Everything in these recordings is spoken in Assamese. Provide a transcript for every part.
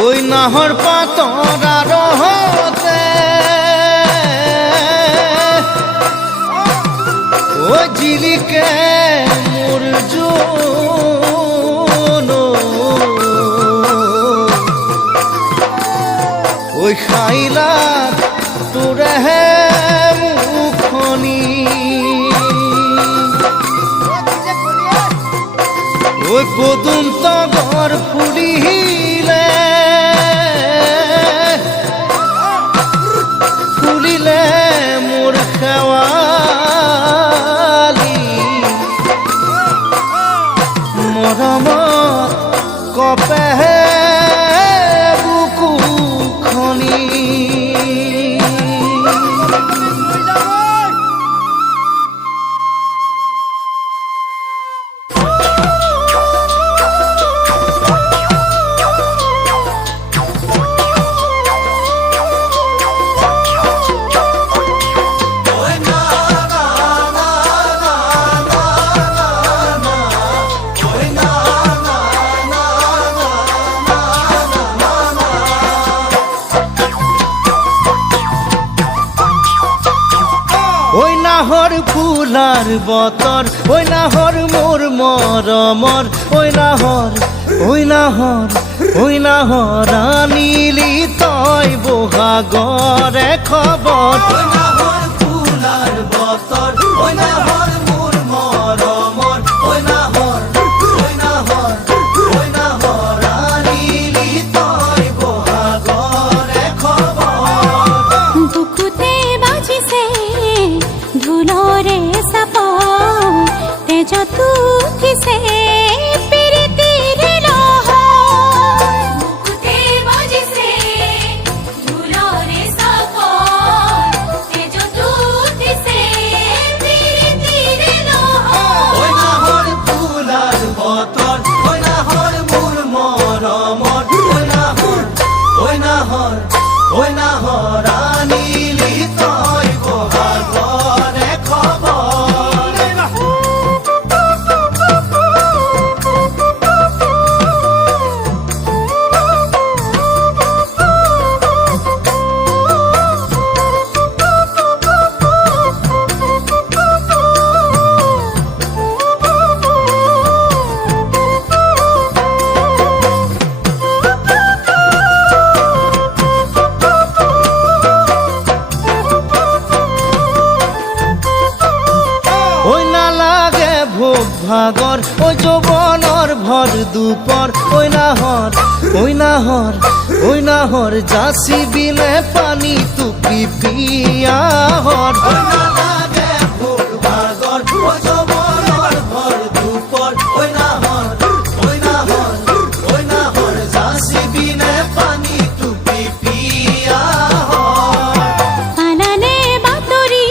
ওই নাহর পাতরা রহতে ও জিলিকে মোর জোনো ওই খাইলা তোরে মুখনি ওই পদুম তগর ফুলিলে ফুলিলে মোর খেওয়ালি মরমত কপে বুকু খনি ওই নাহর ফুলার বতর ওই নাহর মোর মরমর ওই নাহর ওই নাহর ওই নাহর আনিলি তয় বহাগরে খবর ওই নাহর ফুলার বতর ওই নাহর মোর মরমর ওই নাহর ওই নাহর ওই নাহর আনিলি তয় বহাগরে খবর বুকুতে বাজিছে ধুলরে সাপ তেজ তুঠিছে পিরিতির লহ বুকুতে বাজিছে ধুলরে সাপ তেজ তুঠিছে পিরিতির লহ ওই নাহর ফুলার বতর ওই নাহর মোর মরমর ওই নাহর ওই নাহর ওই নাহর আনিলি তয় বহাগরে খবর ওই না লাগে ভোগ ভাগর ওই যৌবনর ভর দুপর ওই নাহর ওই নাহর ওই নাহর যাসি বিলে পানি তুপি পিয়াহর ওই না লাগে ভোগ ভাগর ওই যৌবনর ভর দুপর ওই নাহর ওই নাহর ওই নাহর যাসি বিলে পানি তুপি পিয়াহর পানানে বাতরি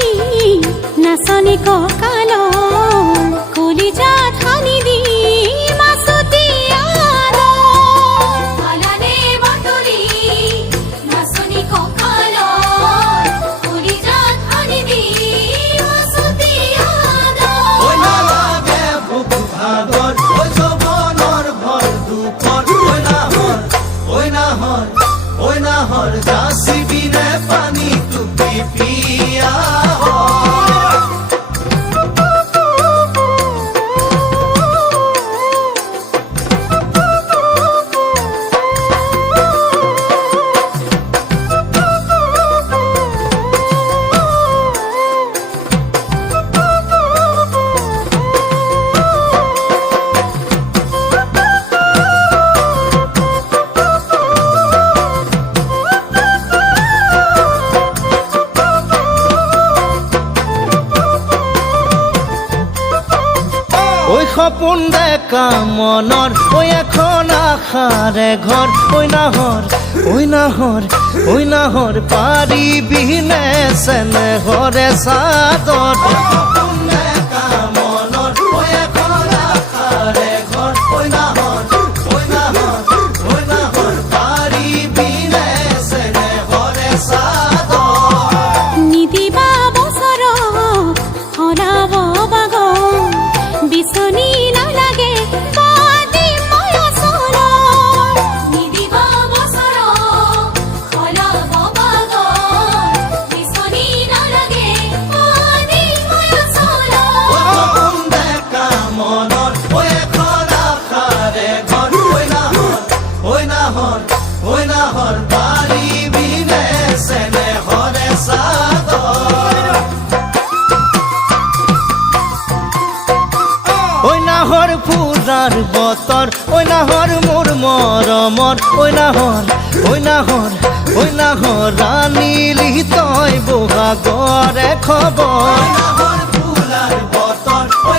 নাচনি ককাল কলিজা ধানি দি মাসুতি আলো পানানে বাতরি নাচনি ককাল কলিজা ধানি দি মাসুতি আলো ওই না লাগে ভোগ ভাগর ওই যৌবনর ভর দুপর ওই নাহর ওই নাহর ওই নাহর যাসি বিনে পানি তুপি পিয়াহর ওই সপোন দেখা মনৰ ওই এখন আশাৰে ঘৰ ওই নাহৰ ওই নাহৰ ওই নাহৰ পাৰিবিনে চেনেহৰে চাদৰ সপোন দেখা মনৰ ওই এখন আশাৰে ঘৰ ওই নাহৰ ওই নাহৰ ওই নাহৰ পাৰিবিনে চেনেহৰে চাদৰ নিদিবা বছৰ হৰাব বাগ বিচনী নালাগে বাদি ময়সৰ নিদিবা বছৰ নাহৰ পাৰিবিনে চেনেহৰে চাদৰ ঐ নাহৰ পূজাৰ বতৰ ঐ নাহৰ মোৰ মৰমৰ ঐ নাহৰ ৰাণীলি তই বহাগৰে খবৰ নাহৰ পূজাৰ বতৰ ঐ